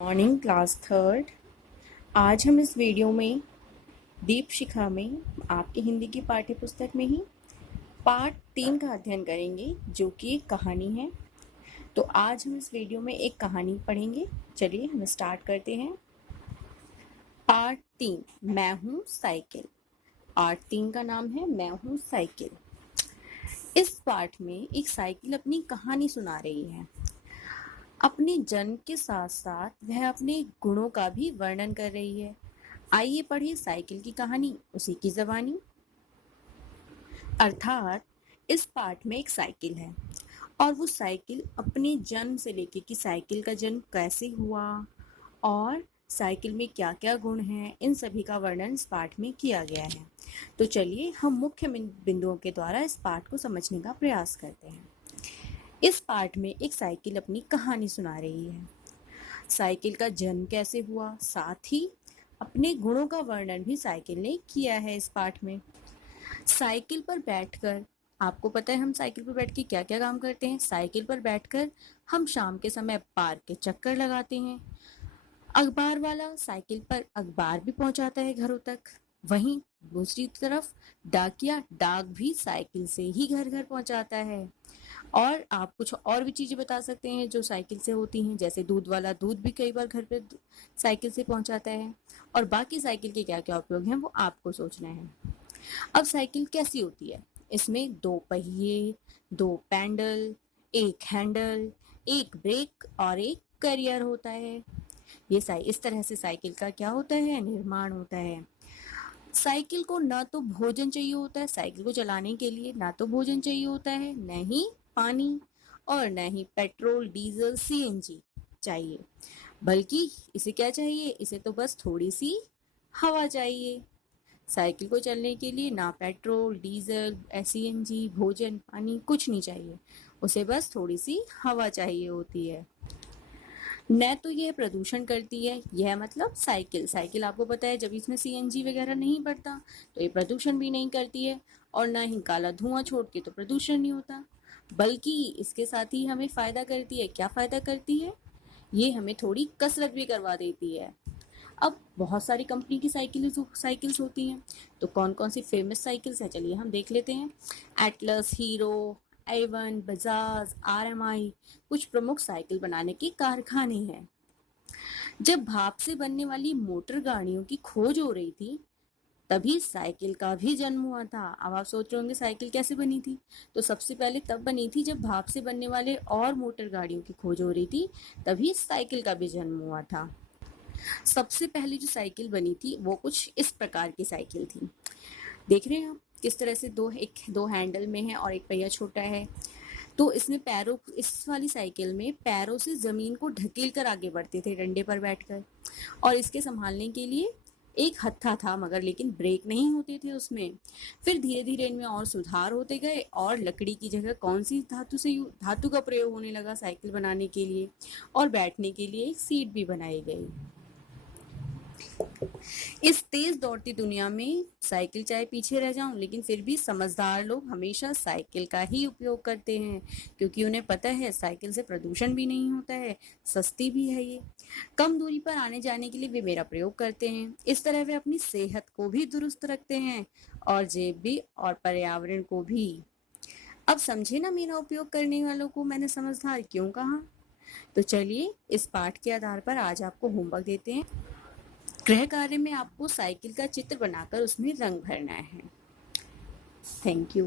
Morning class third. आज हम इस वीडियो में दीप शिखा में आपकी हिंदी की पाठ्य पुस्तक में ही पाठ 3 का अध्ययन करेंगे, जो कि एक कहानी है। तो आज हम इस वीडियो में एक कहानी पढ़ेंगे। चलिए हम स्टार्ट करते हैं। पाठ 3, मैं हूँ साइकिल। पाठ 3 का नाम है मैं हूँ साइकिल। इस पाठ में एक साइकिल अपनी कहानी सुना रही है। अपने जन्म के साथ साथ वह अपने गुणों का भी वर्णन कर रही है। आइए पढ़िए साइकिल की कहानी उसी की ज़बानी। अर्थात इस पाठ में एक साइकिल है और वो साइकिल अपने जन्म से लेके कि साइकिल का जन्म कैसे हुआ और साइकिल में क्या क्या गुण हैं, इन सभी का वर्णन इस पाठ में किया गया है। तो चलिए हम मुख्य बिंदुओं के द्वारा इस पाठ को समझने का प्रयास करते हैं। इस पाठ में एक साइकिल अपनी कहानी सुना रही है। साइकिल का जन्म कैसे हुआ, साथ ही अपने गुणों का वर्णन भी साइकिल ने किया है इस पाठ में। साइकिल पर बैठकर, आपको पता है हम साइकिल पर बैठ के क्या क्या काम करते हैं। साइकिल पर बैठकर हम शाम के समय पार्क के चक्कर लगाते हैं। अखबार वाला साइकिल पर अखबार भी पहुंचाता है घरों तक। वहीं दूसरी तरफ डाकिया डाक भी साइकिल से ही घर घर पहुंचाता है। और आप कुछ और भी चीजें बता सकते हैं जो साइकिल से होती हैं, जैसे दूध वाला दूध भी कई बार घर पे साइकिल से पहुंचाता है। और बाकी साइकिल के क्या क्या उपयोग हैं वो आपको सोचना है। अब साइकिल कैसी होती है? इसमें 2 पहिए, 2 पैडल, एक हैंडल, एक ब्रेक और एक कैरियर होता है। ये इस तरह से साइकिल का क्या होता है, निर्माण होता है। साइकिल को ना तो भोजन चाहिए होता है, साइकिल को चलाने के लिए ना तो भोजन चाहिए होता है, न ही पानी और न ही पेट्रोल, डीजल, सीएनजी चाहिए, बल्कि इसे क्या चाहिए? इसे तो बस थोड़ी सी हवा चाहिए। साइकिल को चलने के लिए ना पेट्रोल, डीजल, सीएनजी, भोजन, पानी कुछ नहीं चाहिए, उसे बस थोड़ी सी हवा चाहिए होती है। न तो यह प्रदूषण करती है, यह मतलब साइकिल आपको पता है जब इसमें सीएनजी वगैरह नहीं पड़ता तो ये प्रदूषण भी नहीं करती है, और ना ही काला धुआं छोड़ती तो प्रदूषण नहीं होता, बल्कि इसके साथ ही हमें फायदा करती है। क्या फायदा करती है? ये हमें थोड़ी कसरत भी करवा देती है। अब बहुत सारी कंपनी की साइकिल्स होती हैं, तो कौन कौन सी फेमस साइकिल्स हैं चलिए हम देख लेते हैं। Atlas, Hero, Avon, Bajaj, RMI कुछ प्रमुख साइकिल बनाने के कारखाने हैं। जब भाप से बनने वाली मोटर गाड़ियों की खोज हो रही थी, तभी साइकिल का भी जन्म हुआ था। अब आप सोच रहे होंगे साइकिल कैसे बनी थी? तो सबसे पहले तब बनी थी जब भाप से बनने वाले और मोटर गाड़ियों की खोज हो रही थी, तभी साइकिल का भी जन्म हुआ था। सबसे पहली जो साइकिल बनी थी वो कुछ इस प्रकार की साइकिल थी। देख रहे हैं आप किस तरह से दो हैंडल में है और एक पहिया छोटा है। तो इसमें इस वाली साइकिल में पैरों से जमीन को ढकेल कर आगे बढ़ते थे डंडे पर बैठकर, और इसके संभालने के लिए एक हत्था था, मगर लेकिन ब्रेक नहीं होते थे उसमें। फिर धीरे धीरे इनमें और सुधार होते गए और लकड़ी की जगह कौन सी धातु का प्रयोग होने लगा साइकिल बनाने के लिए, और बैठने के लिए एक सीट भी बनाई गई। इस तेज दौड़ती दुनिया में साइकिल चाहे पीछे रह जाऊं, लेकिन फिर भी समझदार लोग हमेशा साइकिल का ही उपयोग करते हैं, क्योंकि उन्हें पता है साइकिल से प्रदूषण भी नहीं होता है, सस्ती भी है ये। कम दूरी पर आने जाने के लिए वे मेरा प्रयोग करते हैं। इस तरह वे अपनी सेहत को भी दुरुस्त रखते हैं और जेब भी और पर्यावरण को भी। अब समझे ना मेरा उपयोग करने वालों को मैंने समझदार क्यों कहा? तो चलिए इस पाठ के आधार पर आज आपको होमवर्क देते हैं। गृह कार्य में आपको साइकिल का चित्र बनाकर उसमें रंग भरना है। Thank you.